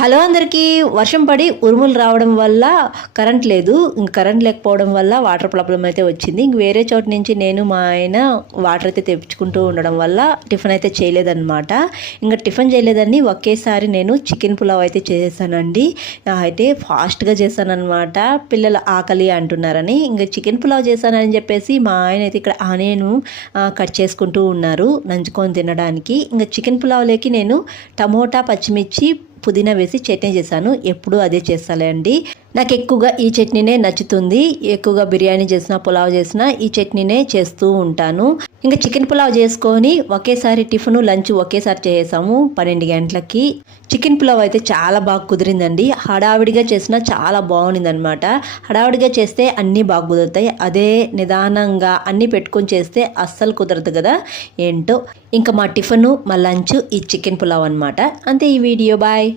Hello అందరికీ వర్షం పడి ఉరుములు రావడం వల్ల కరెంట్ లేదు. ఇంక కరెంట్ లేకపోవడం వల్ల వాటర్ ప్రాబ్లం అయితే వచ్చింది. ఇంక వేరే చోట నుంచి నేను మా ఆయన వాటర్ అయితే తెప్పించుకుంటూ ఉండడం వల్ల టిఫిన్ అయితే చేయలేదన్నమాట. ఇంకా టిఫిన్ చేయలేదని ఒకేసారి నేను చికెన్ పులావ్ అయితే చేశానండి అయితే ఫాస్ట్గా చేశానన్నమాట. పిల్లలు ఆకలి అంటున్నారని. ఇంకా చికెన్ పులావ్ చేశానని చెప్పేసి మా ఆయన అయితే ఇక్కడ ఆనియన్ కట్ చేసుకుంటూ ఉన్నారు నంచుకొని తినడానికి. ఇంకా చికెన్ పులావ్లోకి నేను టమోటా పచ్చిమిర్చి పుదీనా వేసి చట్నీ చేశాను. ఎప్పుడు అదే చేస్తాలే అండి. నాకు ఎక్కువగా ఈ చట్నీనే నచ్చుతుంది. ఎక్కువగా బిర్యానీ చేసినా పులావ్ చేసినా ఈ చట్నీనే చేస్తూ ఉంటాను. ఇంకా చికెన్ పులావ్ చేసుకొని ఒకేసారి టిఫిన్ లంచ్ ఒకేసారి చేసాము పన్నెండు గంటలకి. చికెన్ పులావ్ అయితే చాలా బాగా కుదిరిందండి. హడావిడిగా చేసినా చాలా బాగుంది అనమాట హడావిడిగా చేస్తే అన్నీ బాగా కుదురుతాయి. అదే నిదానంగా అన్నీ పెట్టుకొని చేస్తే అస్సలు కుదరదు కదా? ఏంటో. ఇంకా మా టిఫిన్ మా లంచ్ ఈ చికెన్ పులావ్ అనమాట అంతే ఈ వీడియో. బాయ్.